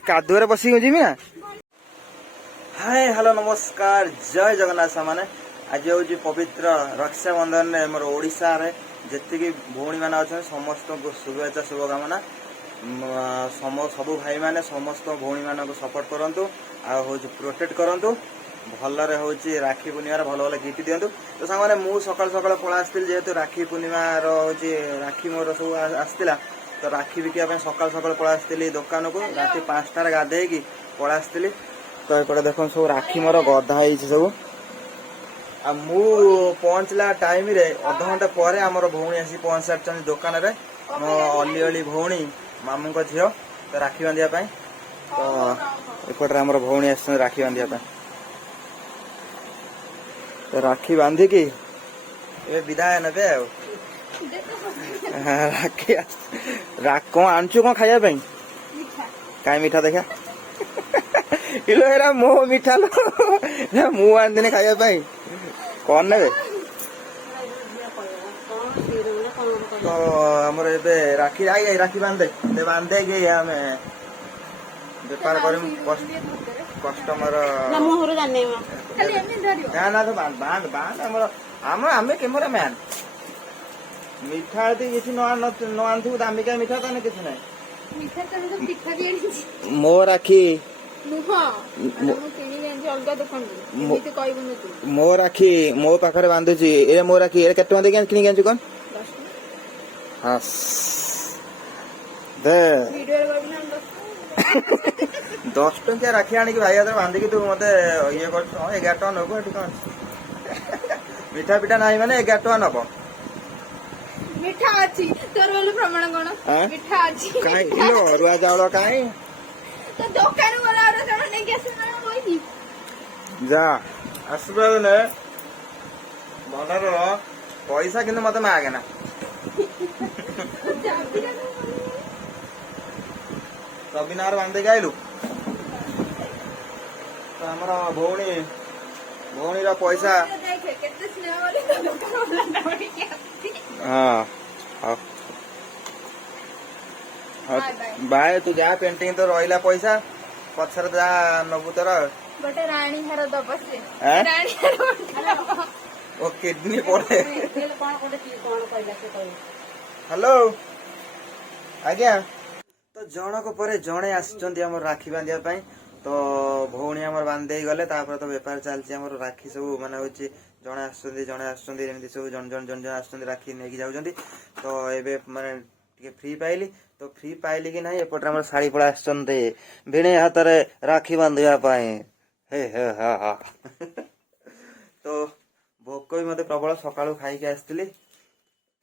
कादुरे बस जी ना। Hi hello नमस्कार जय जगन्नाथ सामाने आज हूँ पवित्र रक्षाबंधन में मोर ओडिशा रे जी भौणी मैंने अच्छा समस्त शुभेच्छा शुभकामना सबू भाई मैंने समस्त भौणी मान सपोर्ट करूँ हूँ प्रोटेक्ट करूँ भलरे हूँ राखी पूर्णिमार भल भल गिफ्ट दिंतु। तो सामने मुझे सकाल सकाल पड़ा आसती जेहेतु राखी पूर्णिमार हूँ राखी मोर सब आसला तो राखी बिकने सकाल सकाल पड़ा आसती दुकान को राति 5टार गाधेकी पड़ा आसती। तो ये देख सब राखी मोर गधा सब आ मु पहुँचला टाइम रे अध घंटे पर आमर भौणी आसी पहुँच सारी दुकान में मो अली अली भौणी मामू का झील तो राखी बांधिया तो एपटे आमर भौणी आस राखी बांधिया तो राखी बांधिकी ए विदाय ने राखी कौन आणचु कौन खाया कहीं मीठा देखा इलो एरा मो मीठा लो मु आंदिनी खाया कौन ने तो आमर ए राखी आई राखी बांधे बांधे कि आम बेपार कर कस्टमर ना तो बांध बांध बांध आम कैमरा मैन मीठा किसी न आनथु दामिका मीठा तो किसी ना मो राखी मो राखी मो पाखे बांधुची ए मो राखी ए केते टका किनी आनछु कोन 10 टंकिया राखी आनी भाई हाथ बांधिकी तू मत ये 11 टका नब मीठा पिठा ना माने 11 टका नब मीठा अछि तोर वाला प्रमाण कोन मीठा अछि काई इलो अरुआ चावल काई तो दुकान वाला अरुआ चावल नहीं कैसे ना होई जा असबे ने बनर पैसा किंतु मते मागे ना सबिनार बांधे आइलु तो हमर भौणी भौणी रा पैसा केते स्नेह वाली दुकान वाला नबडी के हाँ बाय तू जा पेंटिंग तो रहिला पैसा पछर जा नबु तोर गोटे रानी हार दब से रानी हार ओ किडनी पड़े हेलो आज्ञा तो जनक पर जड़े आम राखी बांधिया तो भौणी आम बांधे गले तो बेपार चलती आम राखी सब माने हूँ जड़े आसमती सब जन जन जन जन आस राखी नहीं जाऊँगी तो ये माने फ्री पाइली तो फ्री पाइली कि ना एपटे आम शाड़ी पड़ा आस भिणे हाथ में राखी बांधापी हे हे हा हा तो भोक भी मत प्रबल सका खाई आसती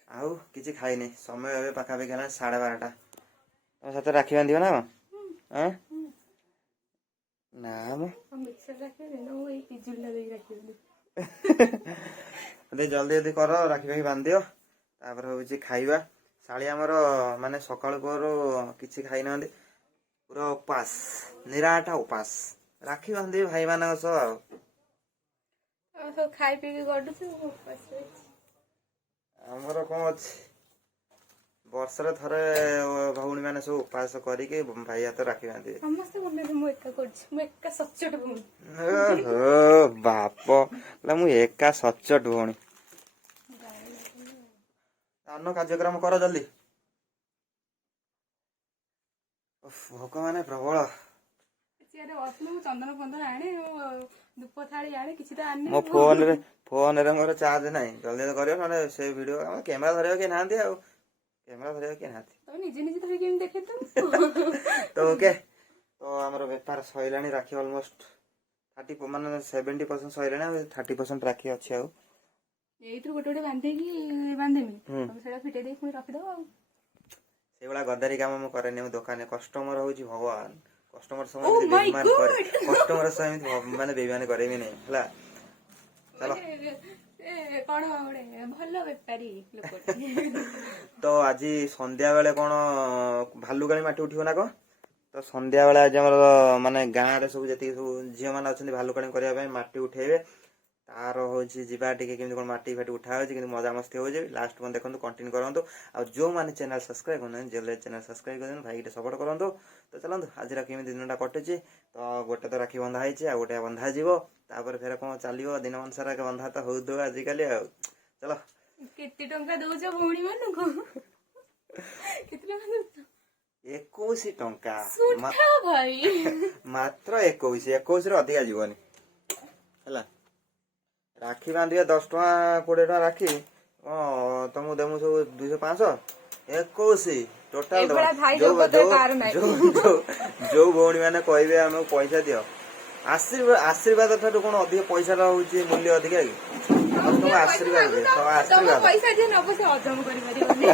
आउ कि खाईनी समय ए पाखापाखि है 12:30 तुम साथ राखी बांध ना ना जल्दी जल्दी कर राखी पाखी बांध दियो तापर हूँ खाइबा शाली आमर माने सकाल पर किसी खाई ना पूरा उपास निराटा उपास राखी बांधे भाई मान खाई पी आमर कौन अच्छी वर्षर थरे भौणी मैंने सब उपास करके भाई हाथ राखी बांधे बाप मु एका सचोट भौणी अन्न कार्यक्रम कर जल्दी भोक माने प्रबल चंदन फंदन आने धूप थाली आने किसी तो आने मो फोन रे मोर चार्ज नहीं जल्दी करियो ना से वीडियो कैमरा धरियो के नांदी आ कैमरा धरियो के नांदी तो निजे निजे धरि केम देखे तो ओके तो हमर व्यापार सइलानी राखी ऑलमोस्ट 30 माने 70% सइलानी 30% राखी अछि आ एइथु गोटे गोटे बांधे की बांधेमी तो सेडा फिटे दे पुनी रखि दो सेगुला गदारी काम म करे ने दुकान कस्टमर होची भगवान कस्टमर समय बेईमान करे कस्टमर समय माने बेईमान करे भी नहीं हला चलो कौन भल बेपारी लोक तो आज संध्या बेले कौन भालुकाणी माटी उठियो ना कौन ତ ସନ୍ଧ୍ୟା ବେଳେ ଆଜି ଆମର ମାନେ ଗାଁରେ ସବୁ ଯେତିକି ସବୁ ଝିଅ ମାନେ ଅଛନ୍ତି ଭାଲୁକାଣି କରିବା ପାଇଁ ମାଟି ଉଠେଇବେ। ତାର ହଉଛି ଯିବା ଟିକେ କେମିତି କଣ ମାଟି ଫାଟି ଉଠା ହଉଛି କିନ୍ତୁ ମଜାମସ୍ତି ହଉଛି। ଲାଷ୍ଟ ପର୍ଯ୍ୟନ୍ତ ଦେଖନ୍ତୁ, କଣ୍ଟିନ୍ୟୁ କରନ୍ତୁ। ଆଉ ଯୋଉମାନେ ଚ୍ୟାନେଲ ସବସ୍କ୍ରାଇବ କରୁନାହାନ୍ତି ଜଲ୍ଦି ଚ୍ୟାନେଲ ସବସ୍କ୍ରାଇବ କରିଦିଅନ୍ତୁ, ଭାଇକି ସପୋର୍ଟ କରନ୍ତୁ। ତ ଚାଲନ୍ତୁ ଆଜିର କେମିତି ଦିନଟା କଟୁଛି। ତ ଗୋଟେ ତ ରାକ୍ଷୀ ବନ୍ଧା ହେଇଛି, ଆଉ ଗୋଟେ ବନ୍ଧା ଯିବ, ତାପରେ ଫେର କଣ ଚାଲିବ ଦିନ ମାନସାରା ବନ୍ଧା ତ ହଉଥିବ ଆଜିକାଲି ଆଉ। ଚାଲ। କେତେ ଟଙ୍କା ଦଉଛ ଭଉଣୀ ମାନଙ୍କୁ? କେତେ ଟଙ୍କା ଦଉଛ? 21 ଟଙ୍କା ସୁଠା ଭାଇ। ମାତ୍ର 21 ରେ ଅଧିକା ଯିବନି ହେଲା। ରାକ୍ଷୀ ବାନ୍ଧିବେ 10 ଟଙ୍କା 20 ଟଙ୍କା ରାକ୍ଷୀ କଣ ତମକୁ ଦେମୁ ସବୁ 200 500 21 ଟୋଟାଲ ଏଇଭଳିଆ ଭାଇ ଯୋଉ ଜଗତରେ କାହାର ନାହିଁ। ଯୋଉ ଭଉଣୀ ମାନେ କହିବେ ଆମକୁ ପଇସା ଦିଅ, ଆଶୀର୍ବାଦ ଠାରୁ କଣ ଅଧିକ ପଇସାର ହଉଛି ମୂଲ୍ୟ ଅଧିକା କି? ତମକୁ ଆଶୀର୍ବାଦ ଦିଅ, ତମ ଆଶୀର୍ବାଦ ପଇସା ଯିଏ ନବ ସେ ହଜମ କରିପାରିବନି।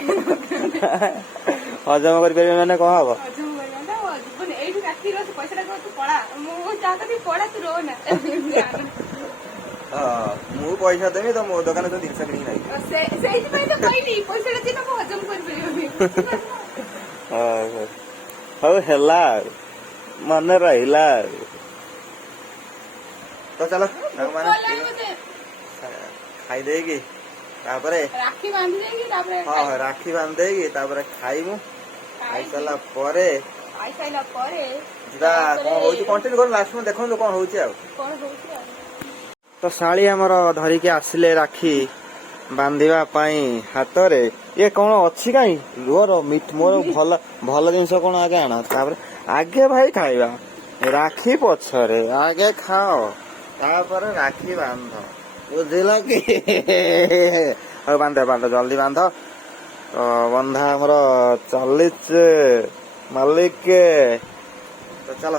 ହଜମ କରିପାରିବେ ମାନେ କଣ ହବ? ହଜମ କରିବନି ତ ଜୀବନ ଏଇଠି ରାକ୍ଷୀର ପଇସା ଟା ତୁ ପଳା, ମୁଁ ଚାହୁଁଥିଲି ପଳା ତୁ ରହନା। ମୁଁ ପଇସା ଦେବି ତ ମୋ ଦୋକାନ ତ ଜିନିଷ କିଣିକି ନାହିଁ। ସେଇଥିପାଇଁ ତ କହିଲି ପଇସା ଟା ଯିଏ ନବ ହଜମ କରିପାରିବନି। ହଉ ହେଲା ଆଉ ମନେ ରହିଲା ଆଉ। ତ ଚାଲ ଖାଇଦେଇକି ତାପରେ ରାକ୍ଷୀ ବାନ୍ଧି ଦେଇକି ତାପରେ ହଁ ରାକ୍ଷୀ ବାନ୍ଧି ଦେଇକି ତାପରେ ଖାଇମୁ। ଖାଇସାରିଲା ପରେ ଖାଇସାରିଲା ପରେ ଯିବା କଣ ହଉଛି କଣ୍ଟିନ୍ୟୁ କର, ଲାଷ୍ଟ में ଦେଖନ୍ତୁ କଣ ହଉଛି ଆଉ। କଣ ହଉଛି ଆଉ। ତ ଶାଳି ଆମର ଧରିକି ଆସିଲେ ରାକ୍ଷୀ ବାନ୍ଧିବା ପାଇଁ ହାତରେ। ଇଏ କଣ ଅଛି କାଇଁ ରୁହ ମୋର ଭଲ ଜିନିଷ କଣ ଆଗେ ଆଣ, ତାପରେ ଆଗେ ଭାଇ ଖାଇବା, ରାକ୍ଷୀ ପଛରେ ଆଗେ ଖାଅ ତାପରେ ରାକ୍ଷୀ ବାନ୍ଧ, ବୁଝିଲ କି? ହଉ ବାନ୍ଧ ଜଲ୍ଦି ବାନ୍ଧ। ତ ବନ୍ଧା ଆମର ଚାଲିଛି ମାଲିକ। ତ ଚାଲ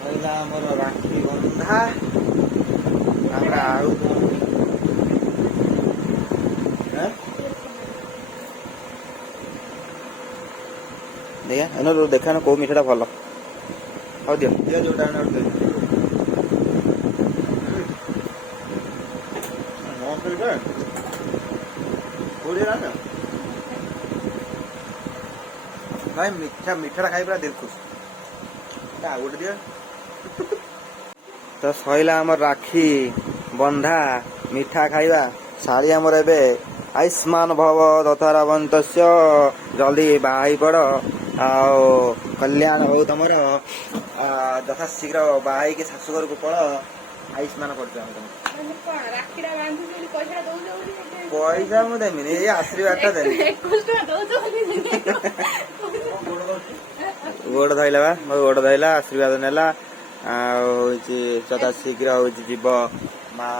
ସଇଲା ଆମର ରାକ୍ଷୀ ବନ୍ଧା। ତାପରେ ଆଉ ଦେଖା କୋଉ ମିଠାଟା ଭଲ। ହଉ ଦିଅ ଯୋଉଟା ଭାଇ ମିଠାଟା ଖାଇ ପୁରା ଦିଲ୍ ଖୁସ୍। ଆଉ ଗୋଟେ ଦିଅ। ତ ସଇଲା ଆମର ରାକ୍ଷୀ ବନ୍ଧା, ମିଠା ଖାଇବା। ଶାଳି ଆମର ଏବେ ଆୟୁଷ୍ମାନ ଭବ ତଥାରାବନ୍ତସ୍ୟ, ଜଲ୍ଦି ବାହା ହେଇ ପଡ ଆଉ କଲ୍ୟାଣ ହଉ ତମର, ଯଥା ଶୀଘ୍ର ବାହା ହେଇକି ଶାଶୁଘରକୁ ପଳ, ଆୟୁଷ୍ମାନ କରୁଛୁ ଆମେ ତମକୁ। ରାକ୍ଷୀଟା ବାନ୍ଧୁଛି ବୋଲି ପଇସା ଦଉଛ ବୋଲି ପଇସା ମୁଁ ଦେମିନି, ଏଇ ଆଶୀର୍ବାଦ ଟା ଦେବି। 21 ଟଙ୍କା ଦଉଛ ବୋଲି ଗୋଡ ଧଇଲା ବା, ମୋ ଗୋଡ ଧଇଲା, ଆଶୀର୍ବାଦ ନେଲା। ଆଉ ହଉଛି ଯଥା ଶୀଘ୍ର ହଉଛି ଯିବ ମା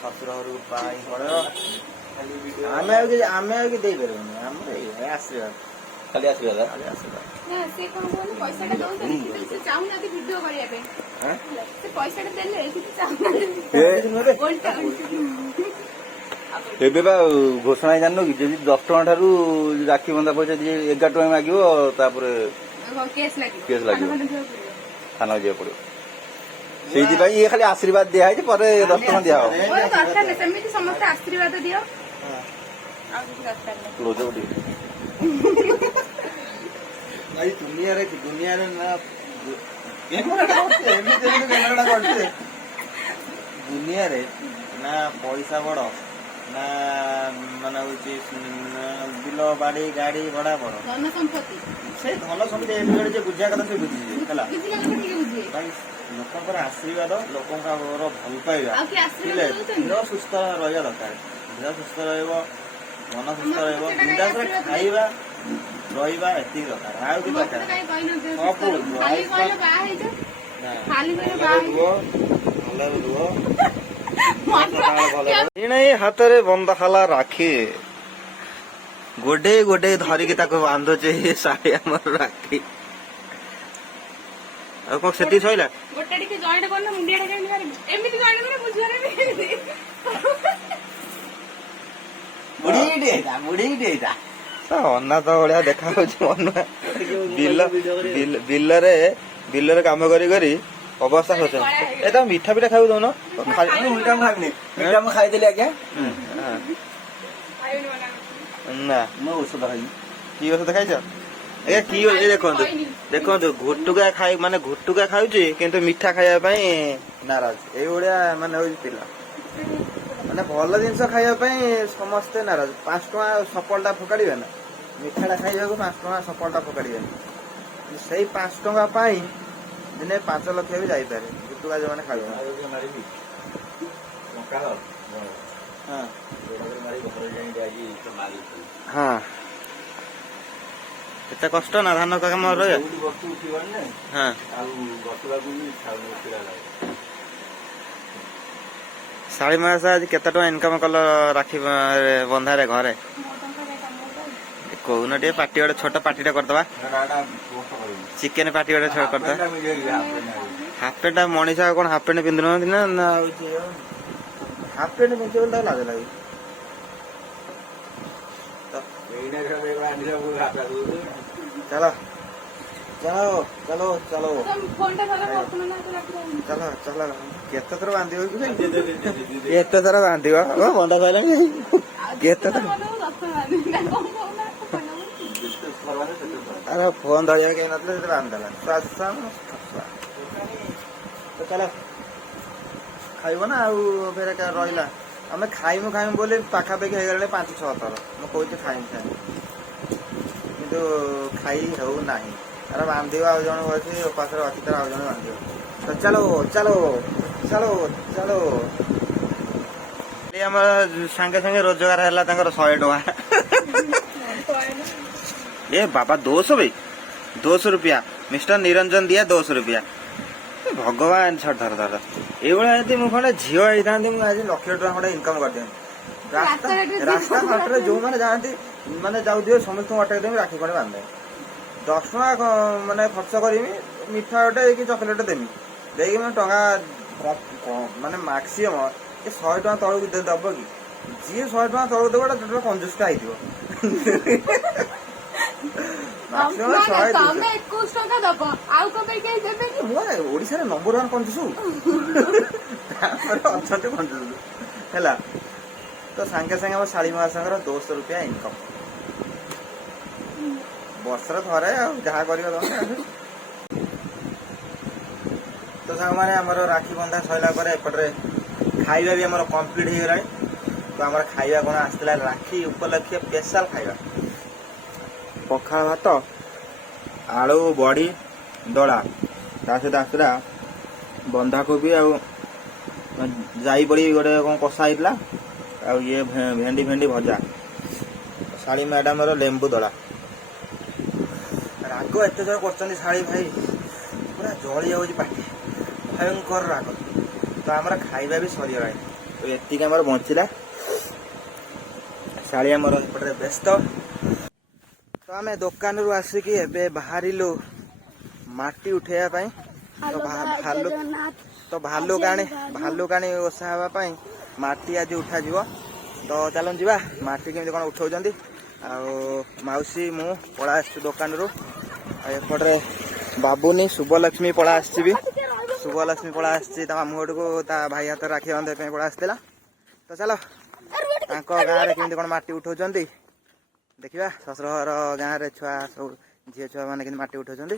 ଶ୍ୱଶୁର ଘରକୁ ବାହା ହେଇ ପଡିବ। ଆମେ ଆଉ କିଛି ଦେଇପାରିବୁନି, ଆମର ଏଇ ଆଶୀର୍ବାଦ, ଖାଲି ଆଶୀର୍ବାଦ। ନା ସେ କଣ କୁହନି ପଇସାଟା ଦଉଛନ୍ତି କିନ୍ତୁ ସେ ଚାହୁଁନାହାନ୍ତି ଭିଡିଓ କରିବା ପାଇଁ। ସେ ପଇସାଟା ଦେଲେ କିନ୍ତୁ ଚାହୁଁନାହାନ୍ତି। ଏବେ ବା ଘୋଷଣା ହେଇ ଜାଣିନ କି, ଯଦି 10 ଟଙ୍କା ଠାରୁ ରାକ୍ଷୀ ବନ୍ଧା ପଇସା ଯିଏ 11 ଟଙ୍କା ମାଗିବ ତାପରେ କେସ୍ ଲାଗିବ, ଥାନା ଯିବାକୁ ପଡିବ। ସେଇଥିପାଇଁ ଇଏ ଖାଲି ଆଶୀର୍ବାଦ ଦିଆ ହେଇଛି, ପରେ 10 ଟଙ୍କା ଦିଆ ହବ। ଦରକାର ନାହିଁ, ସେମିତି ସମସ୍ତେ ଆଶୀର୍ବାଦ ଦିଅ, ଆଉ କିଛି ଦରକାର ଭାଇ ଦୁନିଆରେ ନା ଦୁନିଆରେ ନା ପଇସା ବଡ, ନା ମାନେ ହଉଛି ବିଲ ବାଡି ଗାଡି ଭଡା ବଡ, ଧନ ସମ୍ପତ୍ତି। ସେଇ ଧନ ସମ୍ପତ୍ତି ଏମିତି ଯେ ବୁଝିବା କଥା ସେ ବୁଝିଯିବେ ହେଲା। ଭାଇ ଲୋକଙ୍କର ଆଶୀର୍ବାଦ, ଲୋକଙ୍କର ଭଲ ପାଇବା ଥିଲେ ଦେହ ସୁସ୍ଥ ରହିବା ଦରକାର। ଦେହ ସୁସ୍ଥ ରହିବ, ମନ ସୁସ୍ଥ ରହିବ, ବିନ୍ଦାସରେ ଖାଇବା ରହିବା ଏତିକି ଦରକାର, ଆଉ କିଛି ଦରକାର ନାହିଁ। ହାତରେ ବନ୍ଧା ହେଲା ରାକ୍ଷୀ, ଗୋଡେ ଧରିକି ତାକୁ ବାନ୍ଧୁଛି ଶାଢୀ ଆମର ରାକ୍ଷୀ। ଆଉ କଣ ସେତିକି ସଇଲା? ଗୋଟେ ଟିକେ ଜଏଣ୍ଟ କରନା, ମୁଣ୍ଡିଆ ଟା କେମିତି ମାରିବି? ଏମିତି ଜଏଣ୍ଟ କଲେ ବୁଝିବାରେ ଅନାଥ ଭଳିଆ ଦେଖା ହଉଛି ମନୁଆ। ବିଲରେ କାମ କରି କରି ଅବସ୍ଥା ଶୋଚ। ଏ ତମ ମିଠା ପିଠା ଖାଇବୁ ଦଉନ? ମିଠା ମୁଁ ଖାଇବିନି, ମିଠା ମୁଁ ଖାଇଦେଲି ଆଜ୍ଞା। ନା ମୁଁ ଔଷଧ ଖାଇବି। କି ଔଷଧ ଖାଇଛ ଆଜ୍ଞା? କି ଏ ଦେଖନ୍ତୁ ଦେଖନ୍ତୁ ଘୁଟୁକା ଖାଇ ମାନେ ଘୁଟୁକା ଖାଉଛି କିନ୍ତୁ ମିଠା ଖାଇବା ପାଇଁ ନାରାଜ। ଏଇଭଳିଆ ମାନେ ହଉଛି ପିଲା। ମାନେ ଭଲ ଜିନିଷ ଖାଇବା ପାଇଁ ସମସ୍ତେ ନାରାଜ। 5 ଟଙ୍କା ସଫଳଟା ଫୋପାଡ଼ିବେ ନା, ମିଠାଟା ଖାଇବାକୁ 5 ଟଙ୍କା ସଫଳଟା ଫୋପାଡ଼ିବେନି। ସେଇ 5 ଟଙ୍କା ପାଇଁ ଦିନେ 5 ଲକ୍ଷ ବି ଯାଇପାରେ ଗୁଟୁକା ଯୋଉମାନେ ଖାଇବେ। ହଁ କେତେ କଷ୍ଟ ନା ଧାନ କାମ ରହେ। ହଁ ଶାଳି ମାସ ଆଜି କେତେ ଟଙ୍କା ଇନକମ୍ କଲ ରାକ୍ଷୀ ବନ୍ଧାରେ ଘରେ? କହୁନ ଟିକେ ପାଟି ଗୋଟେ ଛୋଟ ପାଟିଟା କରିଦବା। ଚିକେନ ପାଟି ଗୋଟେ ଛୋଟ କରିଦବା। ହାଫ୍ ପ୍ୟାଣ୍ଟ ମଣିଷ ଆଉ କଣ ହାଫ୍ ପ୍ୟାଣ୍ଟ ପିନ୍ଧୁନାହାନ୍ତି ନା ନା ହଉଛି ହାଫ୍ ପ୍ୟାଣ୍ଟ ପିନ୍ଧିବ ବୋଲି ତାକୁ ଲାଜ ଲାଗୁଛି। ଚାଲ ଚାଲ ଚାଲ ଚାଲ ଫୋନଟା ଭଲ କରୁଥିଲ ନା ତ ରାତିରେ। ଚାଲ ଚାଲ କେତେ ଥର ବାନ୍ଧିବ କି କେତେ ଥର ବାନ୍ଧିବ ବନ୍ଧା ସଇଲାଣି କେତେ ଥର। ଆରେ ଫୋନ ଧରିବା କେହି ନଥିଲେ ସେଠି ବାନ୍ଧିଦେଲା। ତ ଚାଲ ଖାଇବ ନା ଆଉ ଫେରେ ରହିଲା। ଆମେ ଖାଇମୁ ବୋଲି ପାଖାପାଖି ହେଇଗଲାଣି 5-6 ଥର ମୁଁ କହୁଛି ଖାଇମୁ କିନ୍ତୁ ଖାଇ ହେଉନାହିଁ। ତାର ବାନ୍ଧିବ ଆଉ ଜଣେ ଅଛି ଉପାସରେ ଅଛି ତାର ଆଉ ଜଣେ ବାନ୍ଧିବ। ତ ଚାଲୋ ଚାଲୋ ଚାଲୋ ଚାଲୋ। ଆମର ସାଙ୍ଗେ ସାଙ୍ଗେ ରୋଜଗାର ହେଲା ତାଙ୍କର 100 ଟଙ୍କା। ଏ ବାବା 200 रुपया मिस्टर निरंजन दिया 200 रुपया। भगवान छड़ धर धर एभलिया यदि मु खंडे झील होता मुझे आज लक्ष टका खंडे इनकम करदे। रास्ता घाटे जो मैंने जाती मैंने जाऊे समस्त अटक देवी राखी खंडे बांधे 10 टका मैंने खर्च करी मिठा गोटे कि चॉकलेट देमी देखिए मैं टका माने मैक्सीयम 100 टका तौक दब कि जी 100 टका तौक देव टोटल कंजूसटा हो ओडिशा नंबर 1 कंजूस है। तो सांगे सांगे आम शाड़ी महासागर 200 रुपया इनकम वर्षर थे जहाँ कर। तो सांग मैंने आमर राखी बंधा सरला एपटे खाଇବା भी आमर कम्प्लीट हो गला। तो आम खाଇବା कौन आसला राखी उपलक्ष स्पेशल खाଇବା पखाल भात आलू बड़ी दड़ा ता सहित आसला बंधाकोबी आ जाई बड़ी गोटे कौन कषा होता ये भेंडी भेंडी भजा शाड़ी मैडम लेंबू दड़ा राग एत जोर कर शाड़ी भाई पूरा जली जाऊँगी पाटी भयंकर राग। तो आमर खाଇବା भी सरीगला तो ये आमर बंचला शाड़ी आमर एपटे व्यस्त। तो आम दुकान रू आसिकी एबे बाहरिलु माटी उठेया तो भालुकाणी ओसा हाँपाई माटी आज उठा जीव। तो चलो जीवा माटी केमी कौन उठाऊँ मौसी मु पड़ा दुकान रू एपटे बाबुनी शुभलक्ष्मी पड़ा आसबी शुभलक्ष्मी पड़ा आसी मामू को भाई हाथ राखी बांधे पड़ा आसला। तो चलो गाँव में कौन माटी उठाऊँ देखा शशुर गाँव में छुआ सब झील छुआ मैंने माटी उठाऊँ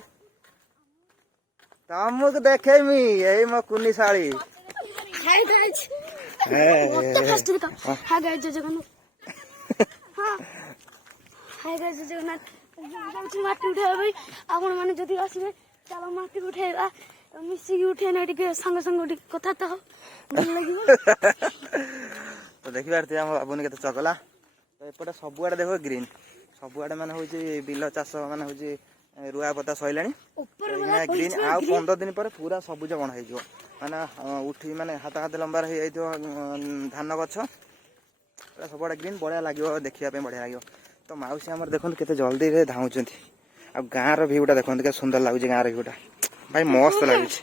तुमको देखेमी यही मो कुनी शाड़ी माटी उठे आपण मैंने जदि आसबे चलो माटी उठेगा मिसिकी उठेना सांग सांग कथा तो तो देखिए बाबुनी के चगला। तो एपटे सबुआड़े देख ग्रीन सबुआड़े माने हूँ बिल चाष माने हूँ रुआ पता सैला ग्रीन आउ 15 दिन पर पूरा सबुज बण हो माने उठी माने हाथ हाथ लंबार हो धान गछ सबुआड़े ग्रीन बढ़िया लगे देखा बढ़िया लगे। तो मौसी आमर देखो केते जल्दी धाउँ आ गाँव भ्यूटा देखो के सुंदर लगुच गाँव भ्यूटा भाई मस्त लगुच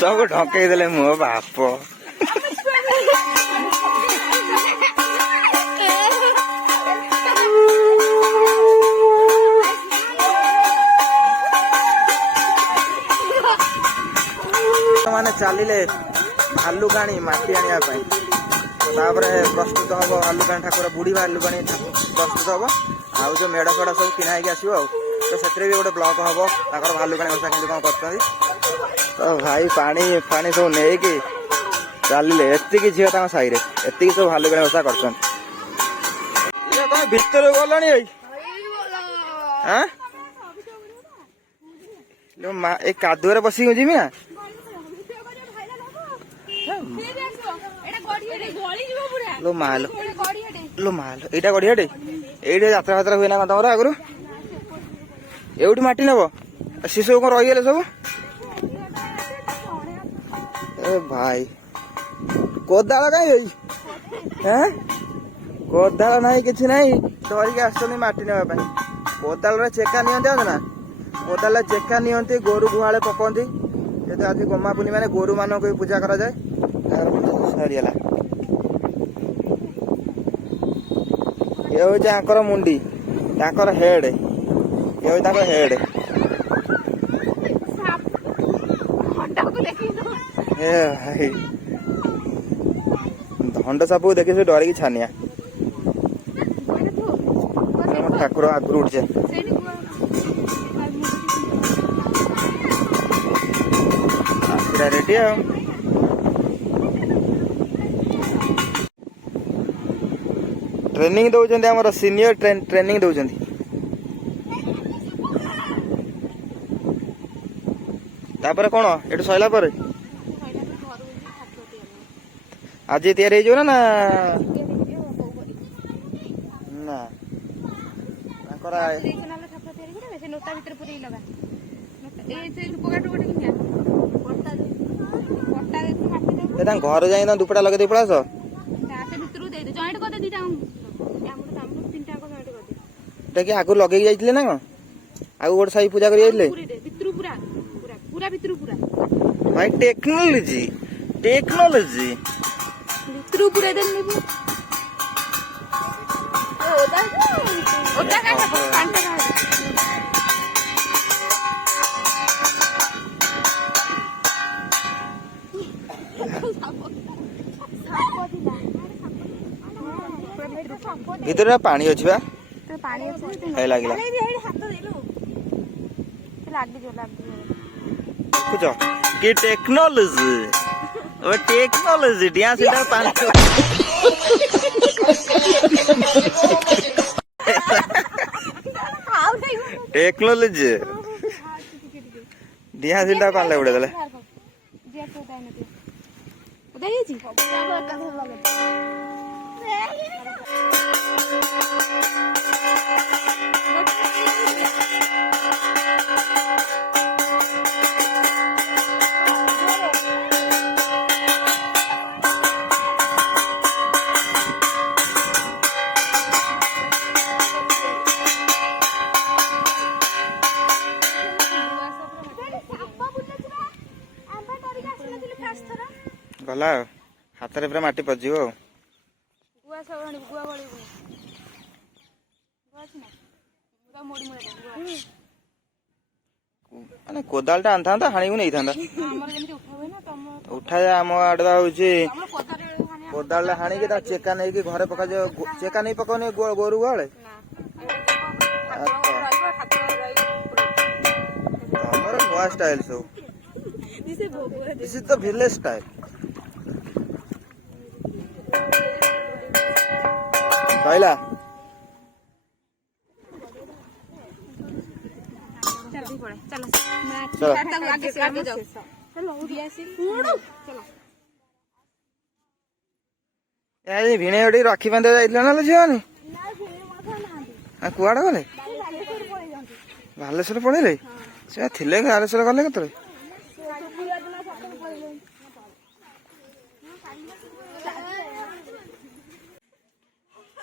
सब ढके देले मो बाप माने चलिले भालुकाणी माटी आनिया तापर प्रस्तुत हम भालुकाणी ठाकुर बुढ़ी भालुकाणी प्रस्तुत हम आउ जो मेढ़ फेड़ सब किना आसो तो से भी गोटे ब्लॉक हम ताकर भालुकाणी ओषा केमती कौन कर तो भाई पानी पानी सब नहीं चलिए एति झील साई एति सब भालुकाणी ओषा कर भीतर गल कादुआ बस जिमी ना लो मालो लो मालो एटा गड़ियाटे ये यात्रा फात्रा हुए ना तुम आगु एवटी माटी नब सी सब कौन रहीगले सब ए भाई कोदाल कहीं कोदाल ना कि धरिक आसटी नापी कोदाल चेका नियंती ना कोदाल चेका नियंती गोरु गुहाले पकती जब आज गमा पूर्णिमा गोरु मानक पूजा करा जाए सरीगला ये हूँ मुंडी हेड ये हेड भाई धंड सापू देखी से डर की छानिया ठाकुर आगुरी उठ जाए रेडी आ ट्रेनिंग दौरान आम सीनियर ट्रेनिंग दौरान तापर कौन ये सरला पर आज तैयारी हो ना ना घर जाए दुपटा लगे दे पड़ा आगु लगे जाइए ना कौन आगु गोटे साई पूजा कर भाई टेक्नोलॉजी टेक्नोलॉजी भीतर पानी अच्छी बा लगे देखुच कि टेक्नोलॉजी टेक्नोलॉजी डिया सीधा पानी टेक्नोलॉजी डिया सीधा पानी उड़े देले गला हाथ में पूरा माटी पजिव माने कोदाल टा आनता हाणी को नहीं था उठा जाए आम आडवा हूँ कोदाल हाणी के चेका नहीं कि घरे पका जो चेका नहीं पकाने गोरु गुआले हमर नुआ स्टाइल सब this is the village style कहला भिणे गोटे राखी बांधा जाइल ना झील कुआड़े गले बालेश्वर पड़े से थे बालेश्वर गले कत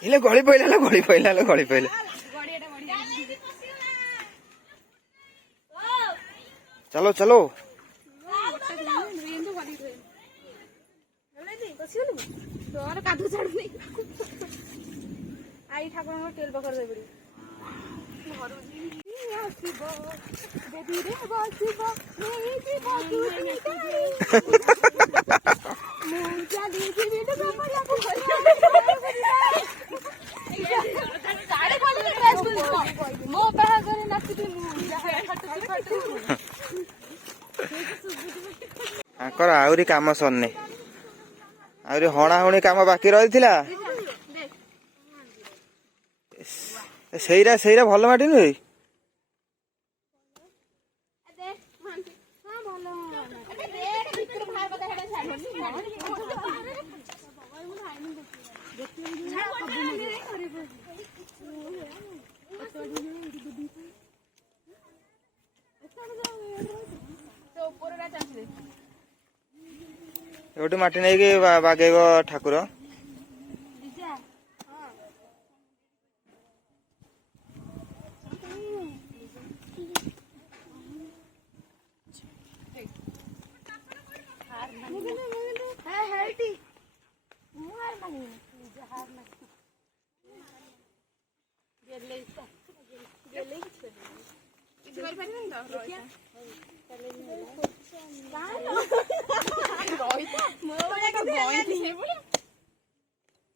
गली पड़ा गली पड़ा गली पड़ा चलो चलो आई ठाकुर तेल पकड़ दे ମୋ ବାହାଘରେ ନାଚିଥିଲୁ ତାଙ୍କର ଆହୁରି କାମ ସରିନି, ଆହୁରି ହଣାହୁଣି କାମ ବାକି ରହିଥିଲା। ସେଇଟା ଭଲ ମାଟି ନୁହେଁ। ଏଠି ମାଟି ନେଇକି ବାଗେଇବ ଠାକୁର।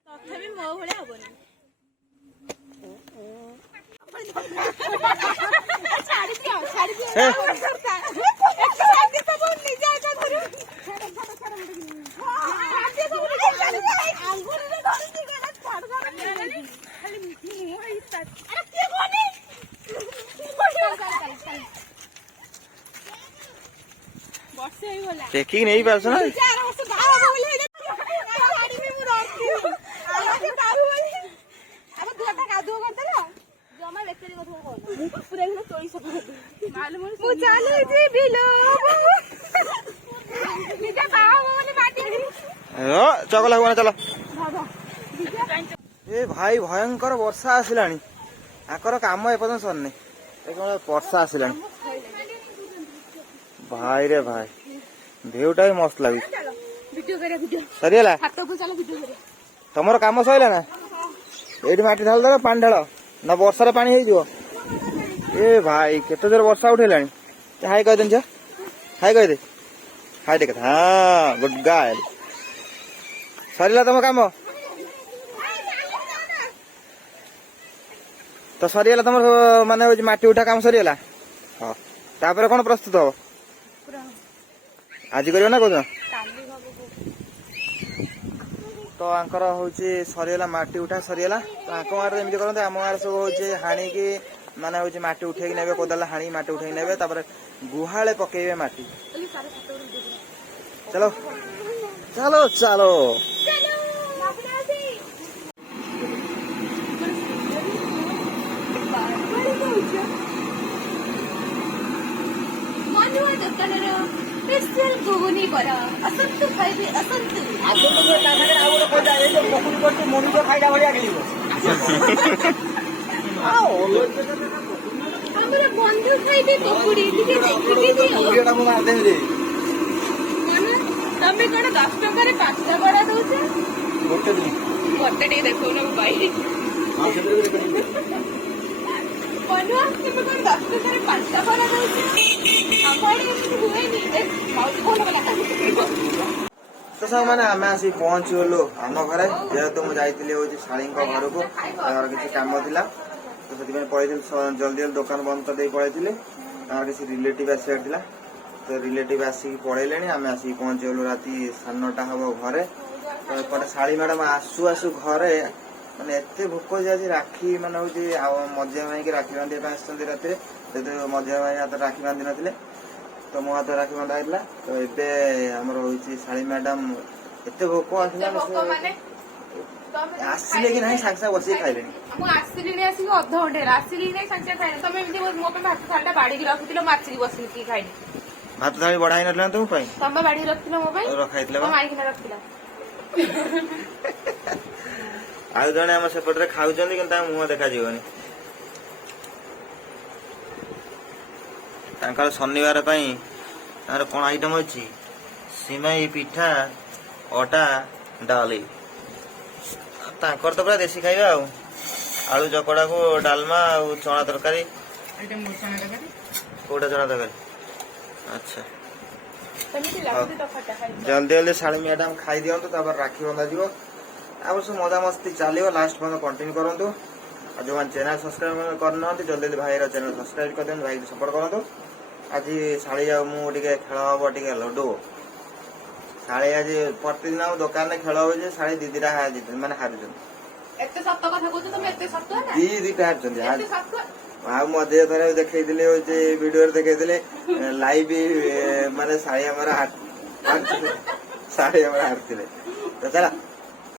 ତଥାପି ମୋ ଭଳିଆ ହବନି। ଟେକିକି ନେଇ ପାରୁଛ ନା? ଚଗଲା ହୁଅ ନା, ଚାଲ। ଏ ଭାଇ ଭୟଙ୍କର ବର୍ଷା ଆସିଲାଣି, ତାଙ୍କର କାମ ଏପର୍ଯ୍ୟନ୍ତ ସରିନି। ବର୍ଷା ଆସିଲାଣି ଭାଇ ରେ ଭାଇ, ଭିଉଟା ବି ମସ୍ତ ଲାଗୁଛି। ସରିଗଲା ତମର କାମ ସରିଲା ନା? ଏଇଠି ମାଟି ଢାଳି ଦେବ, ପାଣି ଢାଳ ନା ବର୍ଷାରେ ପାଣି ହେଇଯିବ। ଏ ଭାଇ କେତେ ଜୋର ବର୍ଷା ଉଠେଇଲାଣି। ହାଇ କହିଦେନି ଝିଅ, ହାଇ କହିଦେ, ହାଇ ଟିକେ। ହଁ ଗୁଡ୍ ଗାର୍ଲ। ସରିଲା ତମ କାମ ତ? ସରିଗଲା ତମର ମାନେ ହଉଛି ମାଟି ଉଠା କାମ ସରିଗଲା। ହଁ, ତାପରେ କଣ ପ୍ରସ୍ତୁତ ହବ? ଆଜି କରିବ ନା କହୁଛ? ତ ଆଙ୍କର ହଉଛି ସରିଗଲା, ମାଟି ଉଠା ସରିଗଲା। ତ ଆଙ୍କ ଗାଁରେ ଏମିତି କରନ୍ତି, ଆମ ଗାଁରେ ସବୁ ହଉଛି ହାଣିକି ମାନେ ହଉଛି ମାଟି ଉଠେଇକି ନେବେ, କୋଦାଳ ହାଣିକି ମାଟି ଉଠେଇକି ନେବେ, ତାପରେ ଗୁହାଳେ ପକେଇବେ ମାଟି। ଚାଲ ଚାଲ ଚାଲ। ଦୋକାନର ସ୍ପେଶାଲ ଘୁଗୁନି ବରା ଆସନ୍ତୁ ଖାଇବେ, ଆସନ୍ତୁ। ଆମର ବନ୍ଧୁ ଖାଇବେ ପକୁଡି, ଟିକେ ଦେଖିକି ଦିଅ। ତମେ କଣ 10 ଟଙ୍କାରେ 5ଟା ବରା ଦଉଛ? ଗୋଟେ ଟିକେ ଦେଖଉନ ମୋ ଭାଇ। ବନ୍ଧୁ ତମେ କଣ 10 ଟଙ୍କାରେ 5ଟା ବରା ଦଉଛ? ଆମ ଆଡେ ଏମିତି ହୁଏନି। ତ ସାଙ୍ଗମାନେ ଆମେ ଆସିକି ପହଞ୍ଚିଗଲୁ ଆମ ଘରେ। ଯେହେତୁ ମୁଁ ଯାଇଥିଲି ହଉଛି ଶାଳୀଙ୍କ ଘରକୁ, ତାଙ୍କର କିଛି କାମ ଥିଲା, ତ ସେଥିପାଇଁ ପଳେଇଥିଲି ଜଲ୍ଦି ଜଲ୍ଦି ଦୋକାନ ବନ୍ଦ କରିଦେଇ ପଳେଇଥିଲି। ତାଙ୍କର କିଛି ରିଲେଟିଭ୍ ଆସିବାର ଥିଲା, ତ ରିଲେଟିଭ୍ ଆସିକି ପଳେଇଲେଣି। ଆମେ ଆସିକି ପହଞ୍ଚିଗଲୁ ରାତି 9:30 ହବ ଘରେ। ତ ଏପଟେ ଶାଳୀ ମ୍ୟାଡାମ ଆସୁ ଆସୁ ଘରେ ମାନେ ଏତେ ଭୋକ ଯେ ଆଜି ରାକ୍ଷୀ ମାନେ ହଉଛି ଆଉ ମଝିଆ ଭାଇକି ରାକ୍ଷୀ ବାନ୍ଧିବା ପାଇଁ ଆସିଛନ୍ତି ରାତିରେ। ଯେହେତୁ ମଝିଆ ଭାଇ ହାତରେ ରାକ୍ଷୀ ବାନ୍ଧି ନଥିଲେ, ତ ମୋ ହାତରେ ରାକ୍ଷୀ ବନ୍ଧା ହେଇଥିଲା। ତ ଏବେ ଆମର ହଉଛି ଶାଳୀ ମ୍ୟାଡାମ ଏତେ ଭୋକ ଆସିଲା, ଆସିଲେ କି ନାହିଁ ସାଙ୍ଗେ ସାଙ୍ଗେ ବସିକି ଖାଇଲେଣି। ମୁଁ ଆସିଲିଣି, ଆସିକି ଅଧଘଣ୍ଟେ ହେଲା ଆସିଲି ନାହିଁ, ସାଙ୍ଗେ ସାଙ୍ଗେ ଖାଇଲେ। ତମେ ଏମିତି ମୋ ପାଇଁ ଭାତ ଥାଳିଟା ବାଡିକି ରଖିଥିଲ, ମାଚିକି ବସିକି ଖାଇଲି। ଭାତ ଥାଳି ବଢା ହେଇନଥିଲା ତମ ପାଇଁ? ତମେ ବାଡିକି ରଖିଥିଲ ମୋ ପାଇଁ, ରଖା ହେଇଥିଲା ବା, ମାଇକିନା ରଖିଥିଲା। ଆଉ ଜଣେ ଆମ ସେପଟରେ ଖାଉଛନ୍ତି, କିନ୍ତୁ ତାଙ୍କ ମୁହଁ ଦେଖାଯିବନି। ତାଙ୍କର ଶନିବାର ପାଇଁ ତାଙ୍କର କଣ ଆଇଟମ ଅଛି? ସିମେଇ, ପିଠା, ଅଟା, ଡାଲି। ତାଙ୍କର ତ ପୁରା ଦେଶୀ ଖାଇବା ଆଉ। ଆଳୁ ଚକଡାକୁ ଡାଲମା ଆଉ ଚଣା ତରକାରୀ। କୋଉଟା ଚଣା ତରକାରୀ? ଆଚ୍ଛା, ସେମିତି ଲାଗୁଛି ତ ଖଟା ଖାଇ ଜଲ୍ଦି ଜଲ୍ଦି ଶାଳୀ ମ୍ୟାଡାମ ଖାଇ ଦିଅନ୍ତୁ ତାପରେ ରାକ୍ଷୀ ବନ୍ଧାଯିବ ଆଉ ସବୁ ମଜାମସ୍ତି ଚାଲିବ ଲାଷ୍ଟ ପର୍ଯ୍ୟନ୍ତ କଣ୍ଟିନ୍ୟୁ କରନ୍ତୁ ଆଉ ଯୋଉମାନେ ଚ୍ୟାନେଲ ସବସ୍କ୍ରାଇବ କରିନାହାନ୍ତି ଜଲ୍ଦି ଜଲ୍ଦି ଭାଇର ଚ୍ୟାନେଲ ସବସ୍କ୍ରାଇବ କରିଦିଅନ୍ତୁ ଭାଇକି ସପୋର୍ଟ କରନ୍ତୁ ଆଜି ଶାଳୀ ଆଉ ମୁଁ ଟିକେ ଖେଳ ହବ ଟିକେ ଲୁଡୁ ଶାଳୀ ଆଜି ପ୍ରତିଦିନ ଆମ ଦୋକାନରେ ଖେଳ ହଉଛି ଶାଳୀ ଦିଦିଟା ମାନେ ହାରୁଛନ୍ତି ଏତେ ସତ କଥା କହୁଛ ତମେ ଏତେ ସତ ନା ଦିଟା ହାରୁଛନ୍ତି ଏତେ ସତ ଆଉ ମଝିରେ ଥରେ ଦେଖେଇଥିଲି ହଉଛି ଭିଡିଓରେ ଦେଖେଇଥିଲେ ଲାଇଭ ମାନେ ଶାଳୀ ଆମର ହାରୁଥିଲେ ଶାଳୀ ଆମର ହାରୁଥିଲେ ତ ଚାଲ